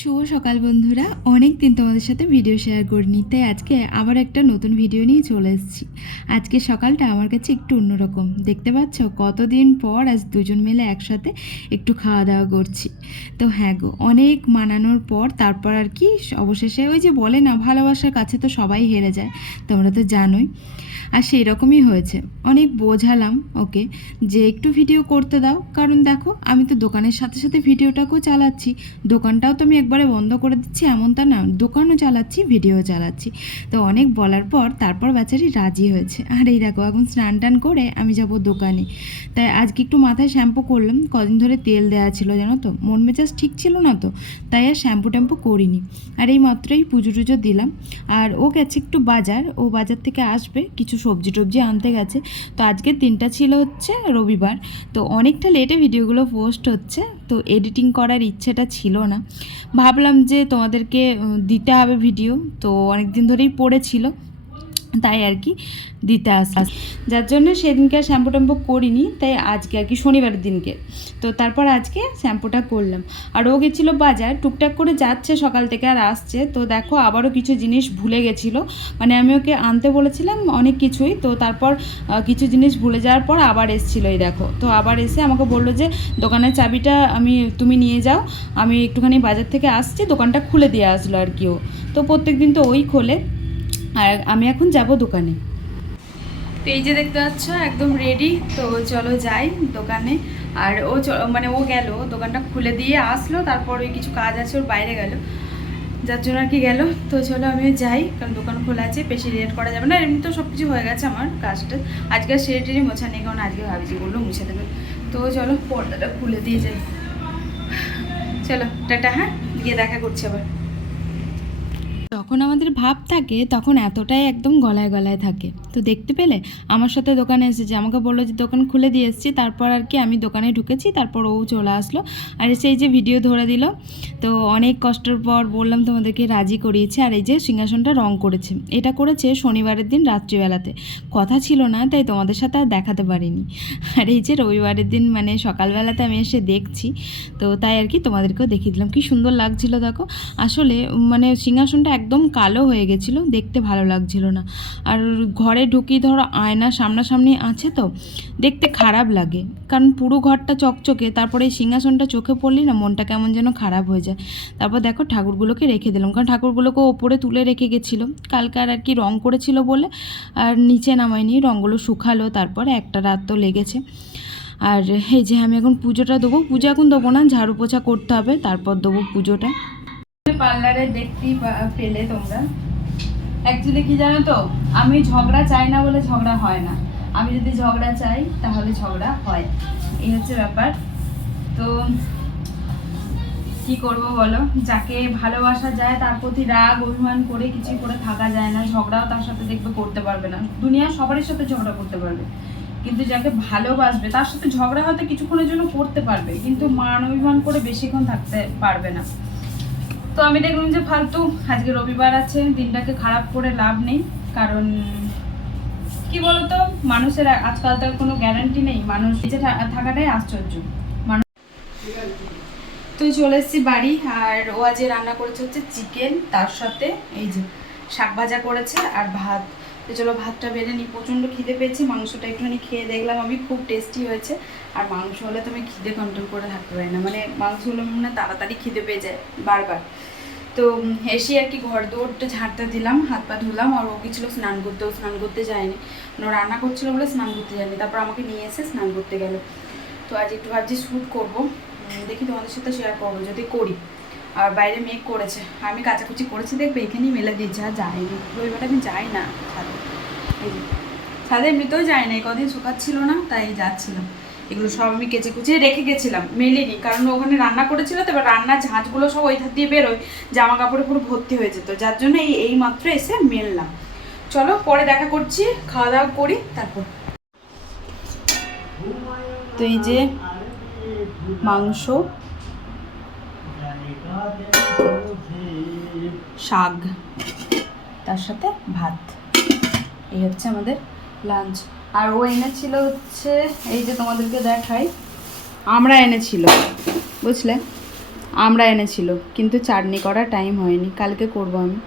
শুভ সকাল বন্ধুরা, অনেক দিন তোমাদের সাথে ভিডিও শেয়ার করিনি, তাই আজকে আবার একটা নতুন ভিডিও নিয়ে চলে এসেছি। আজকে সকালটা আমার কাছে একটু অন্যরকম, দেখতে পাচ্ছ কতদিন পর আজ দুজন মিলে একসাথে একটু খাওয়া দাওয়া করছি। তো হ্যাঁ গো, অনেক মানানোর পর তারপর আর কি অবশেষে ওই যে বলে না, ভালোবাসার কাছে তো সবাই হেরে যায়, তোমরা তো জানোই। আর সেই রকমই হয়েছে। অনেক বোঝালাম ওকে যে একটু ভিডিও করতে দাও, কারণ দেখো আমি তো দোকানের সাথে সাথে ভিডিওটাকেও চালাচ্ছি, দোকানটাও তো আমি একবারে বন্ধ করে দিচ্ছি এমন তা না, দোকানও চালাচ্ছি ভিডিও চালাচ্ছি। তো অনেক বলার পর তারপর বেচারি রাজি হয়েছে। আর এই দেখো এখন স্নান টান করে আমি যাব দোকানে। তাই আজকে একটু মাথায় শ্যাম্পু করলাম, কদিন ধরে তেল দেওয়া ছিল জানো তো, মন মেজাজ ঠিক ছিল না তো, তাই আর শ্যাম্পু ট্যাম্পু করিনি। আর এই মাত্রই পুজো টুজো দিলাম। আর ও গেছে একটু বাজার, ও বাজার থেকে আসবে, কিছু সবজি টবজি আনতে গেছে। তো আজকের দিনটা ছিল হচ্ছে রবিবার, তো অনেকটা লেটে ভিডিওগুলো পোস্ট হচ্ছে, তো এডিটিং করার ইচ্ছেটা ছিল না। ভাবলাম যে তোমাদেরকে দিতে হবে ভিডিও, তো অনেক দিন ধরেই পড়েছিল, তাই আর কি দিতে আসলাম। যার জন্য সেদিনকে আর শ্যাম্পু ট্যাম্পু করিনি, তাই আজকে আর কি শনিবারের দিনকে তো তারপর আজকে শ্যাম্পুটা করলাম। আর ও গেছিলো বাজার, টুকটাক করে যাচ্ছে সকাল থেকে আর আসছে। তো দেখো আবারও কিছু জিনিস ভুলে গেছিলো, মানে আমি ওকে আনতে বলেছিলাম অনেক কিছুই, তো তারপর কিছু জিনিস ভুলে যাওয়ার পর আবার এসেছিলো। এই দেখো, তো আবার এসে আমাকে বললো যে দোকানের চাবিটা তুমি নিয়ে যাও, আমি একটুখানি বাজার থেকে আসছি, দোকানটা খুলে দিয়ে আসলো আর কি ও। তো প্রত্যেক দিন তো ওই খোলে, আর আমি এখন যাব দোকানে। তো এই যে দেখতে পাচ্ছ একদম রেডি, তো চলো যাই দোকানে। আর ও মানে ও গেল, দোকানটা খুলে দিয়ে আসলো, তারপর ওই কিছু কাজ আছে ওর বাইরে গেল, যার জন্য আর কি গেল। তো চলো আমিও যাই, কারণ দোকান খোলা আছে, বেশি লেট করা যাবে না। এমনি তো সব কিছু হয়ে গেছে আমার কাজটা, আজকে আর সেরে টেরে মোছা নেই, কারণ আজকে ভাবছি বললো মুছে দেবে। তো চলো পর্দাটা খুলে দিয়ে যাই, চলো টাটা, হ্যাঁ গিয়ে দেখা করছি আবার। যখন আমাদের ভাব থাকে তখন এতটাই একদম গলায় গলায় থাকে। তো দেখতে পেলে আমার সাথে দোকানে এসেছে, আমাকে বললো যে দোকান খুলে দিয়ে এসেছি, তারপর আর কি আমি দোকানে ঢুকেছি, তারপর ও চলে আসলো আর এসে এই যে ভিডিও ধরে দিল। তো অনেক কষ্টের পর বললাম তোমাদেরকে রাজি করিয়েছে। আর এই যে সিংহাসনটা রং করেছে, এটা করেছে শনিবারের দিন রাত্রিবেলাতে, কথা ছিল না তাই তোমাদের সাথে আর দেখাতে পারিনি। আর এই যে রবিবারের দিন মানে সকালবেলাতে আমি এসে দেখছি, তো তাই আর কি তোমাদেরকেও দেখিয়ে দিলাম। কি সুন্দর লাগছিল দেখো, আসলে মানে সিংহাসনটা একদম কালো হয়ে গেছিলো, দেখতে ভালো লাগছিল না। আর ঘরে ঢুকি ধরো আয়না সামনাসামনি আছে, তো দেখতে খারাপ লাগে, কারণ পুরো ঘরটা চকচকে, তারপরে এই সিংহাসনটা চোখে পড়লেই না মনটা কেমন যেন খারাপ হয়ে যায়। তারপর দেখো ঠাকুরগুলোকে রেখে দিলাম, কারণ ঠাকুরগুলোকে ওপরে তুলে রেখে গেছিলো কালকে, আর কি রং করেছিল বলে আর নিচে নামাইনি, রঙগুলো শুকালো, তারপরে একটা রাত তো লেগেছে। আর এই যে আমি এখন পুজোটা দেবো, পুজো এখন দেবো না, ঝাড়ু পোছা করতে হবে, তারপর দেবো পুজোটা। পার্লারে দেখতেই পেলে তোমরা, অ্যাকচুয়ালি কি জানো তো, আমি ঝগড়া চাই না বলে ঝগড়া হয় না, আমি যদি ঝগড়া চাই তাহলে ঝগড়া হয়, এই হচ্ছে ব্যাপার। তো কি করব বলো, যাকে ভালোবাসা যায় তার প্রতি রাগ অভিমান করে কিছু করে থাকা যায় না, ঝগড়াও তার সাথে দেখবে করতে পারবে না, দুনিয়ার সবারই সাথে ঝগড়া করতে পারবে, কিন্তু যাকে ভালোবাসবে তার সাথে ঝগড়া হয়তো কিছুক্ষণের জন্য করতে পারবে, কিন্তু মান অভিমান করে বেশিক্ষণ থাকতে পারবে না। তো আমি দেখলাম যে ফালতু আজকে রবিবার আছে, দিনটাকে খারাপ করে লাভ নেই, কারণ কি বলতো মানুষের আজকাল তার কোনো গ্যারান্টি নেই, মানুষ বেঁচে থাকাটাই আশ্চর্য মানুষ। তো চলে এসেছি বাড়ি, আর ও আজকে রান্না করেছে হচ্ছে চিকেন, তার সাথে এই যে শাক ভাজা করেছে আর ভাত। তো চলো ভাতটা বেড়ে নিই, প্রচণ্ড খিদে পেয়েছে, মাংসটা একটুখানি খেয়ে দেখলাম আমি, খুব টেস্টি হয়েছে। আর মাংস হলে তো আমি খিদে কন্ট্রোল করে থাকতে পারি না, মানে মাংস হলে মনে তাড়াতাড়ি খিদে পেয়ে যায় বারবার। তো এসে আর কি ঘর দৌড়টা ঝাড়তে দিলাম, হাত পা ধুলাম, আর ও গেছিলো স্নান করতে, ও স্নান করতে যায়নি, ও রান্না করছিলো বলে স্নান করতে যায়নি, তারপর আমাকে নিয়ে এসে স্নান করতে গেল। তো আজ একটু ভাবছি শ্যুট করবো, দেখি তোমাদের সাথে শেয়ার করবো যদি করি। আর বাইরে মেঘ করেছে, আমি কাচাকুচি করেছি দেখবে এখানেই মেলে দিয়েছে, আর যাইনি রবিবারটা আমি যাই না ছাদে, এই যে ছাদে এমনিতেও যাই না, কদিন শুকাচ্ছিল না তাই যাচ্ছিলাম। এগুলো সব আমি কেচে কুচিয়ে রেখে গেছিলাম, মেলিনি, কারণ ওখানে রান্না করেছিল তো, এবার রান্নার ঝাঁঝগুলো সব ওই ধার দিয়ে বেরোয়, জামা কাপড়ে পুরো ভর্তি হয়ে যেত, যার জন্য এই মাত্র এসে মেললাম। চলো পরে দেখা করছি, খাওয়া দাওয়া করি তারপর। তো এই যে মাংস, শাক, তার সাথে ভাত, এই হচ্ছে আমাদের লাঞ্চ। আর ও এনেছিল হচ্ছে এই যে তোমাদেরকে দেখাই, আমরা এনেছিল বুঝলে, আমরা এনেছিল, কিন্তু চাটনি করার টাইম হয়নি, কালকে করব। আমি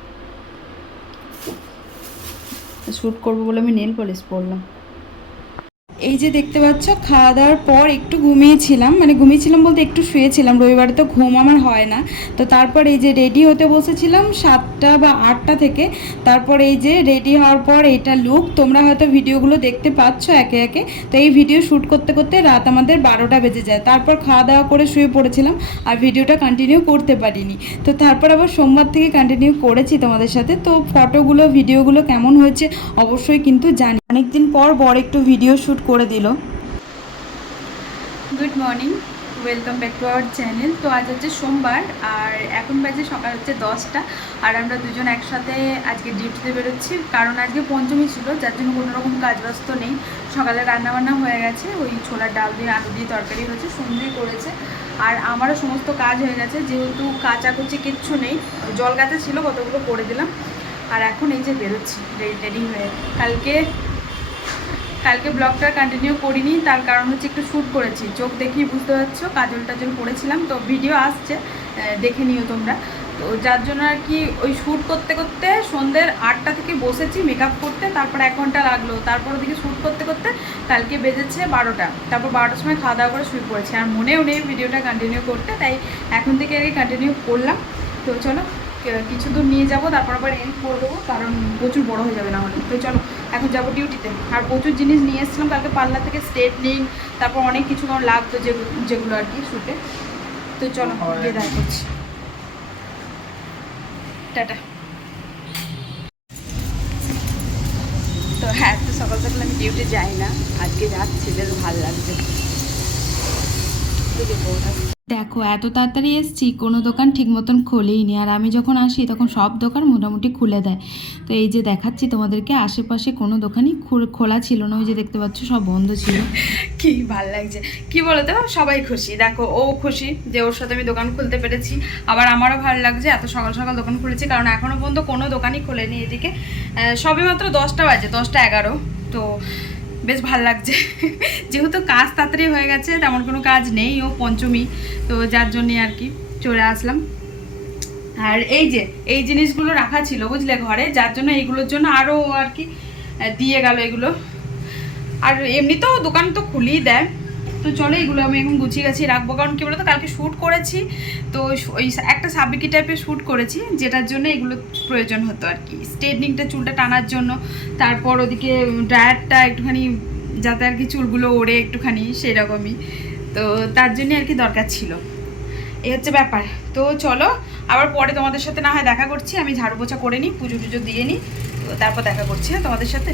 শ্যুট করবো বলে আমি নেল পলিশ পরলাম। এই যে দেখতে পাচ্ছ, খাওয়া দাওয়ার পর একটু ঘুমিয়েছিলাম, মানে ঘুমিয়েছিলাম বলতে একটু শুয়েছিলাম, রবিবারে তো ঘুম আমার হয় না। তো তারপর এই যে রেডি হতে বসেছিলাম 7টা বা 8টা থেকে। তারপর এই যে রেডি হওয়ার পর এইটা লুক, তোমরা হয়তো ভিডিওগুলো দেখতে পাচ্ছ একে একে। তো এই ভিডিও শ্যুট করতে করতে রাত আমাদের 12টা বেজে যায়। তারপর খাওয়া দাওয়া করে শুয়ে পড়েছিলাম, আর ভিডিওটা কন্টিনিউ করতে পারিনি। তো তারপর আবার সোমবার থেকে কন্টিনিউ করেছি তোমাদের সাথে। তো ফটোগুলো ভিডিওগুলো কেমন হয়েছে অবশ্যই কিন্তু জানি। অনেকদিন পর বর একটু ভিডিও শ্যুট করে দিল। Good morning, welcome back to our channel. তো আজ হচ্ছে সোমবার, আর এখন বাজে সকাল হচ্ছে 10টা। আর আমরা দুজন একসাথে আজকে ডিউটিতে বেরোচ্ছি, কারণ আজকে পঞ্চমী ছিল, যার জন্য কোনো রকম কাজ ব্যস্ত নেই। সকালে রান্নাবান্না হয়ে গেছে, ওই ছোলার ডাল দিয়ে আলু দিয়ে তরকারি হয়েছে, সন্ধ্যে করেছে। আর আমারও সমস্ত কাজ হয়ে গেছে, যেহেতু কাচাকুচি কিচ্ছু নেই, জল গাছে ছিল কতগুলো করে দিলাম। আর এখন এই যে বেরোচ্ছি রেডি হয়ে। কালকে ব্লগটা কন্টিনিউ করিনি, তার কারণ হচ্ছে একটু শ্যুট করেছি, চোখ দেখেই বুঝতে পারছো, কাজল টাজল করেছিলাম। তো ভিডিও আসছে, দেখে নিও তোমরা। তো যার জন্য আর কি ওই শ্যুট করতে করতে সন্ধ্যের 8টা থেকে বসেছি মেকআপ করতে, তারপর 1 ঘন্টা লাগলো। তারপর ওদিকে শ্যুট করতে করতে কালকে বেজেছে 12টা। তারপর 12টার সময় খাওয়া দাওয়া করে শুয়ে পড়েছি, আর মনেও নেই ভিডিওটা কন্টিনিউ করতে, তাই এখন থেকে আর কি কন্টিনিউ করলাম। তো চলো কিছু দূর নিয়ে যাবো, তারপর আবার এন্ড করে দেবো, কারণ প্রচুর বড় হয়ে যাবে না হলে। তো চলো এখন যাবো ডিউটিতে। আর প্রচুর জিনিস নিয়ে এসেছিলাম কালকে পার্লার থেকে, স্ট্রেটনিং, তারপর অনেক কিছু কারণ লাগতো যেগুলো আর কি শ্যুটে। তো চলো গিয়ে দেখা করছি, টাটা। তো হ্যাঁ, তো সকাল সকাল আমি ডিউটি যাই না, আজকে যাচ্ছি, বেশ ভালো লাগছে। দেখো এত তাড়াতাড়ি এসছি, কোনো দোকান ঠিক মতন খোলেইনি, আর আমি যখন আসি তখন সব দোকান মোটামুটি খুলে দেয়। তো এই যে দেখাচ্ছি তোমাদেরকে, আশেপাশে কোনো দোকানই খোলা ছিল না, ওই যে দেখতে পাচ্ছ সব বন্ধ ছিল। কি ভাল লাগছে কি বলতো, সবাই খুশি, দেখো ও খুশি যে ওর সাথে আমি দোকান খুলতে পেরেছি, আবার আমারও ভালো লাগছে এত সকাল সকাল দোকান খুলেছি, কারণ এখনও পর্যন্ত কোনো দোকানই খোলেনি এদিকে। সবে মাত্র 10টা বাজে, 10টা 11। তো বেশ ভাল লাগছে যেহেতু কাজ তাড়াতাড়ি হয়ে গেছে, তেমন কোনো কাজ নেই, ও পঞ্চমী, তো যার জন্যে আর কি চলে আসলাম। আর এই যে এই জিনিসগুলো রাখা ছিল বুঝলে ঘরে, যার জন্য এইগুলোর জন্য আরও আর কি দিয়ে গেল এগুলো। আর এমনিতেও দোকান তো খুলেই দেয়। তো চলো এগুলো আমি এখন গুছিয়ে গাছিয়ে রাখবো, কারণ কী বলতো কালকে শ্যুট করেছি, তো ওই একটা সাবিকি টাইপের শ্যুট করেছি, যেটার জন্য এগুলো প্রয়োজন হতো আর কি, স্ট্রেটনিংটা চুলটা টানার জন্য, তারপর ওদিকে ড্রায়ারটা একটুখানি যাতে আর কি চুলগুলো ওড়ে একটুখানি সেরকমই, তো তার জন্য আর কি দরকার ছিল। এই হচ্ছে ব্যাপার। তো চলো আবার পরে তোমাদের সাথে না হয় দেখা করছি, আমি ঝাড়ু পোছা করে নিই, পুজো টুজো দিয়ে নিই, তো তারপর দেখা করছি হ্যাঁ তোমাদের সাথে।